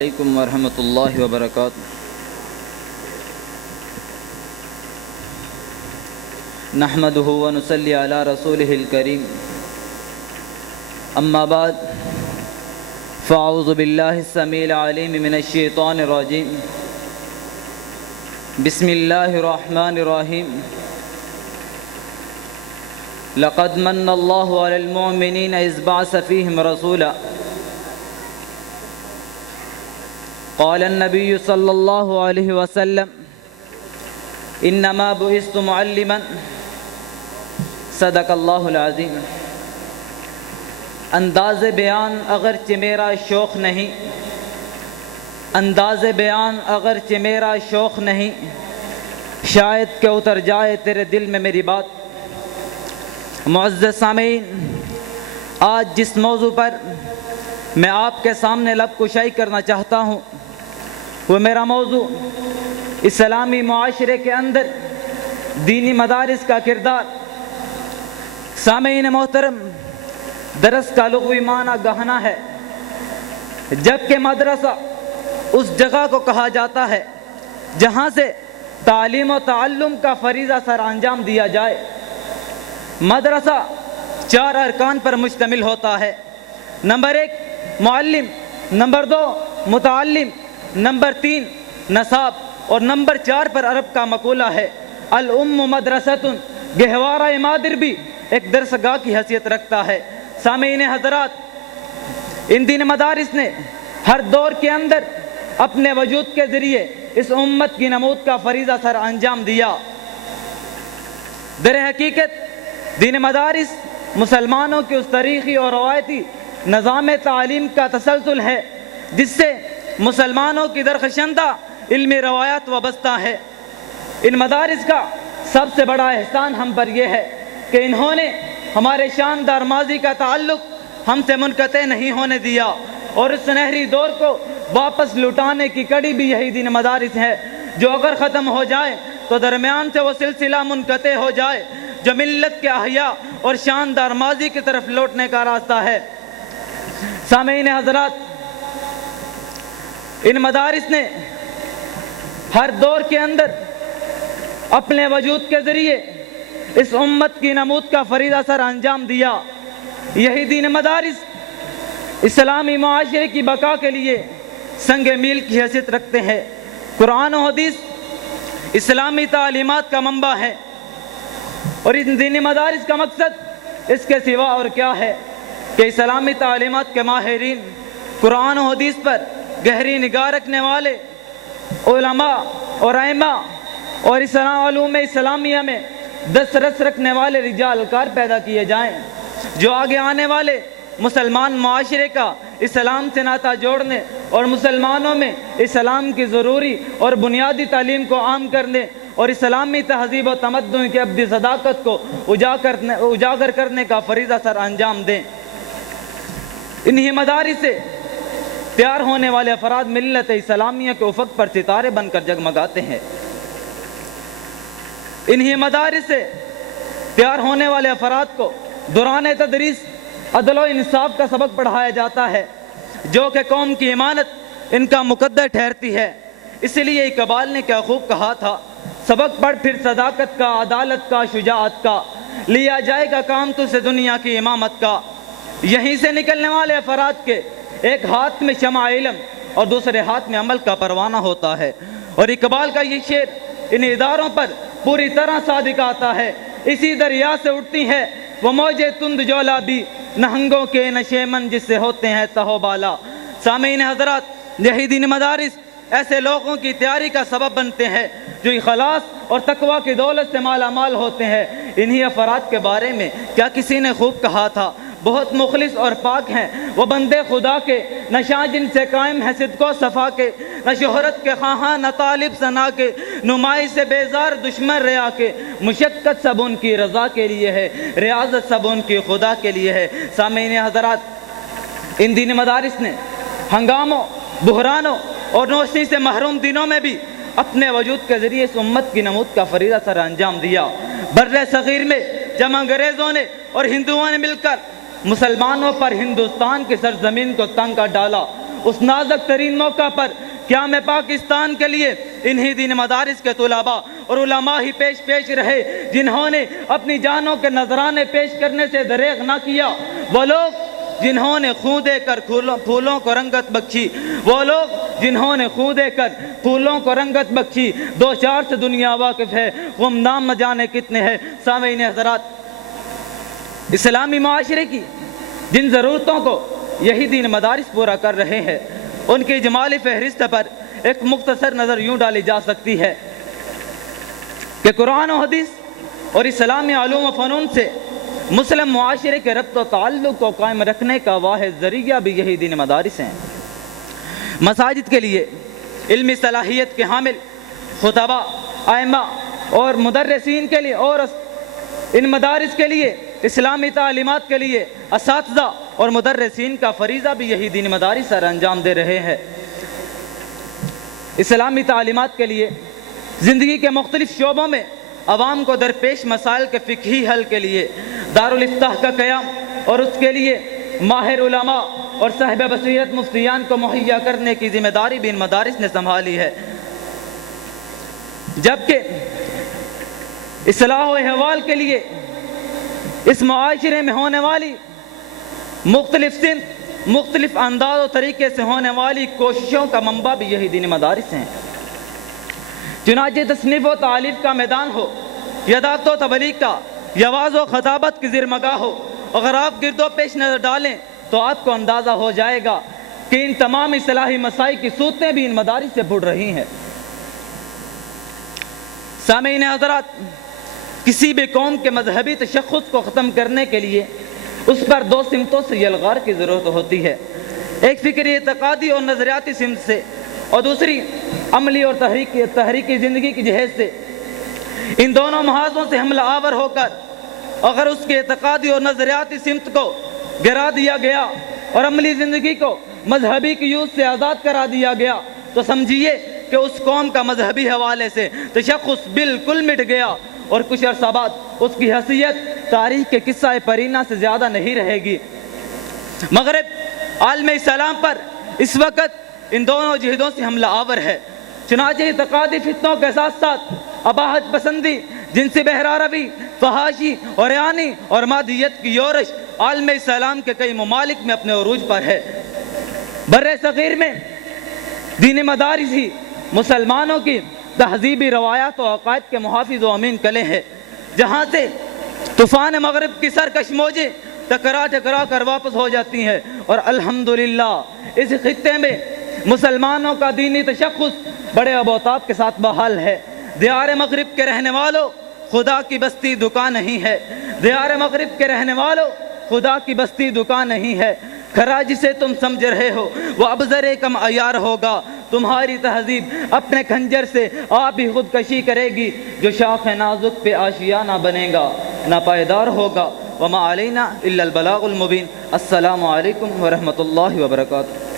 علیکم ورحمۃ اللہ وبرکاتہ۔ نحمدہ ونصلی علی رسولہ الکریم، اما بعد فاعوذ باللہ السمیع العلیم من الشیطان الرجیم، بسم اللہ الرحمن الرحیم۔ لقد من اللہ علی المؤمنین اذ بعث فیہم رسولا، قال النبی صلی اللہ علیہ وسلم انما بعثت معلما، صدق اللہ العظیم۔ انداز بیان اگرچہ میرا شوق نہیں، انداز بیان اگرچہ میرا شوق نہیں، شاید کہ اتر جائے تیرے دل میں میری بات۔ معزز سامعین، آج جس موضوع پر میں آپ کے سامنے لب کشائی کرنا چاہتا ہوں وہ میرا موضوع اسلامی معاشرے کے اندر دینی مدارس کا کردار۔ سامعین محترم، درس کا لغوی معنی گہنا ہے، جبکہ مدرسہ اس جگہ کو کہا جاتا ہے جہاں سے تعلیم و تعلم کا فریضہ سر انجام دیا جائے۔ مدرسہ 4 ارکان پر مشتمل ہوتا ہے۔ نمبر 1 معلم، نمبر 2 متعلم، نمبر 3 نصاب، اور نمبر 4 پر عرب کا مقولہ ہے الام مدرسۃ، گہوارہ مادر بھی ایک درسگاہ کی حیثیت رکھتا ہے۔ سامعین حضرات، ان دین مدارس نے ہر دور کے اندر اپنے وجود کے ذریعے اس امت کی نمود کا فریضہ سر انجام دیا۔ در حقیقت دین مدارس مسلمانوں کی اس تاریخی اور روایتی نظام تعلیم کا تسلسل ہے جس سے مسلمانوں کی درخشندہ علمی روایات وابستہ ہے۔ ان مدارس کا سب سے بڑا احسان ہم پر یہ ہے کہ انہوں نے ہمارے شاندار ماضی کا تعلق ہم سے منقطع نہیں ہونے دیا، اور اس سنہری دور کو واپس لوٹانے کی کڑی بھی یہی دین مدارس ہے، جو اگر ختم ہو جائے تو درمیان سے وہ سلسلہ منقطع ہو جائے جو ملت کے احیاء اور شاندار ماضی کی طرف لوٹنے کا راستہ ہے۔ سامعین حضرات، ان مدارس نے ہر دور کے اندر اپنے وجود کے ذریعے اس امت کی نمود کا فریضہ سر انجام دیا۔ یہی دین مدارس اسلامی معاشرے کی بقا کے لیے سنگ میل کی حیثیت رکھتے ہیں۔ قرآن و حدیث اسلامی تعلیمات کا منبع ہے، اور ان دینی مدارس کا مقصد اس کے سوا اور کیا ہے کہ اسلامی تعلیمات کے ماہرین، قرآن و حدیث پر گہری نگاہ رکھنے والے علماء اور ائمہ اور علوم اسلامیہ میں دسترس رکھنے والے رجال کار پیدا کیے جائیں، جو آگے آنے والے مسلمان معاشرے کا اسلام سے ناطہ جوڑنے اور مسلمانوں میں اسلام کی ضروری اور بنیادی تعلیم کو عام کرنے اور اسلامی تہذیب و تمدن کی ابدی صداقت کو اجاگر کرنے کا فریضہ سر انجام دیں۔ انہی مدارس سے تیار ہونے والے افراد ملت اسلامیہ کے افق پر ستارے بن کر جگمگاتے ہیں۔ انہی مدارس سے تیار ہونے والے افراد کو دوران تدریس عدل و انصاف کا سبق پڑھایا جاتا ہے، جو کہ قوم کی امانت ان کا مقدر ٹھہرتی ہے۔ اس لیے اقبال نے کیا خوب کہا تھا، سبق پڑھ پھر صداقت کا، عدالت کا، شجاعت کا، لیا جائے گا کام تو سے دنیا کی امامت کا۔ یہیں سے نکلنے والے افراد کے ایک ہاتھ میں شمع علم اور دوسرے ہاتھ میں عمل کا پروانہ ہوتا ہے، اور اقبال کا یہ شعر ان اداروں پر پوری طرح صادق آتا ہے۔ اسی دریا سے اٹھتی ہے وہ موجیں تند جولا بھی، نہنگوں کے نشے من جس سے ہوتے ہیں تہو بالا۔ سامعین حضرات، یہی دین مدارس ایسے لوگوں کی تیاری کا سبب بنتے ہیں جو اخلاص اور تقوی کی دولت سے مالا مال ہوتے ہیں۔ انہی افراد کے بارے میں کیا کسی نے خوب کہا تھا، بہت مخلص اور پاک ہیں وہ بندے خدا کے، نہ شاہ جن سے قائم ہے صدق و صفا کے، نہ شہرت کے خواہاں نہ طالب ثنا کے، نمائش سے بیزار دشمن ریا کے، مشقت سب ان کی رضا کے لیے ہے، ریاضت سب ان کی خدا کے لیے ہے۔ سامعین حضرات، ان دین مدارس نے ہنگاموں، بحرانوں اور نوشی سے محروم دنوں میں بھی اپنے وجود کے ذریعے اس امت کی نمود کا فریضہ سر انجام دیا۔ بر صغیر میں جب انگریزوں نے اور ہندوؤں نے مل کر مسلمانوں پر ہندوستان کی سرزمین کو تنگ کر ڈالا اس نازک ترین موقع پر کیا میں پاکستان کے لیے انہی دین مدارس کے طلباء اور علماء ہی پیش رہے جنہوں نے اپنی جانوں کے نذرانے پیش کرنے سے دریغ نہ کیا، وہ لوگ جنہوں نے خون دے کر پھولوں کو رنگت بخشی، وہ لوگ جنہوں نے خون دے کر پھولوں کو رنگت بخشی، دو چار سے دنیا واقف ہے، غمنام نہ جانے کتنے ہیں۔ سامعین حضرات، اسلامی معاشرے کی جن ضرورتوں کو یہی دین مدارس پورا کر رہے ہیں، ان کی اجمالی فہرست پر ایک مختصر نظر یوں ڈالی جا سکتی ہے کہ قرآن و حدیث اور اسلامی علوم و فنون سے مسلم معاشرے کے ربط و تعلق کو قائم رکھنے کا واحد ذریعہ بھی یہی دین مدارس ہیں۔ مساجد کے لیے علمی صلاحیت کے حامل خطباء، ائمہ اور مدرسین کے لیے، اور ان مدارس کے لیے اسلامی تعلیمات کے لیے اساتذہ اور مدرسین کا فریضہ بھی یہی دین مدارس سر انجام دے رہے ہیں۔ اسلامی تعلیمات کے لیے زندگی کے مختلف شعبوں میں عوام کو درپیش مسائل کے فقہی حل کے لیے دارالافتاح کا قیام اور اس کے لیے ماہر علماء اور صاحب بصیرت مفتیان کو مہیا کرنے کی ذمہ داری بھی ان مدارس نے سنبھالی ہے، جبکہ اصلاح و احوال کے لیے اس معاشرے میں ہونے والی مختلف سمت، مختلف انداز و طریقے سے ہونے والی کوششوں کا منبع بھی یہی دین مدارس ہیں۔ چنانچہ تصنیف و تالیف کا میدان ہو یا دعوت و تبلیغ کا یا وعظ و خطابت کی زیرمگاہ ہو، اگر آپ گرد و پیش نظر ڈالیں تو آپ کو اندازہ ہو جائے گا کہ ان تمام اصلاحی مسائل کی صورتیں بھی ان مدارس سے پھوٹ رہی ہیں۔ سامعین حضرات، کسی بھی قوم کے مذہبی تشخص کو ختم کرنے کے لیے اس پر دو سمتوں سے یلغار کی ضرورت ہوتی ہے، ایک فکری اعتقادی اور نظریاتی سمت سے، اور دوسری عملی اور تحریکی زندگی کی جہیز سے۔ ان دونوں محاذوں سے حملہ آور ہو کر اگر اس کے اعتقادی اور نظریاتی سمت کو گرا دیا گیا اور عملی زندگی کو مذہبی قیود سے آزاد کرا دیا گیا تو سمجھیے کہ اس قوم کا مذہبی حوالے سے تشخص بالکل مٹ گیا، اور کچھ عرصہ بعد اس کی حیثیت تاریخ کے قصہ پرینہ سے زیادہ نہیں رہے گی۔ مغرب عالم اسلام پر اس وقت ان دونوں جہدوں سے حملہ آور ہے، چنانچہ اعتقادی فتنوں کے ساتھ ساتھ اباحت پسندی، جنسی بہراروی، فحاشی اور عیانی اور مادیت کی یورش عالم اسلام کے کئی ممالک میں اپنے عروج پر ہے۔ بر صغیر میں دین مدارس ہی مسلمانوں کی تہذیبی روایات و عقائد کے محافظ و امین قلعے ہیں، جہاں سے طوفان مغرب کی سرکش موجیں ٹکرا کر واپس ہو جاتی ہیں، اور الحمدللہ اس خطے میں مسلمانوں کا دینی تشخص بڑے ابوتاب کے ساتھ بحال ہے۔ دیار مغرب کے رہنے والوں، خدا کی بستی دکان نہیں ہے، دیار مغرب کے رہنے والوں، خدا کی بستی دکان نہیں ہے، کھرا جسے تم سمجھ رہے ہو وہ ابزر کم عیار ہوگا، تمہاری تہذیب اپنے خنجر سے آپ ہی خودکشی کرے گی، جو شاخ نازک پہ آشیانہ بنے گا نہ پائیدار ہوگا۔ وما علینا الا البلاغ المبین۔ السلام علیکم ورحمۃ اللہ وبرکاتہ۔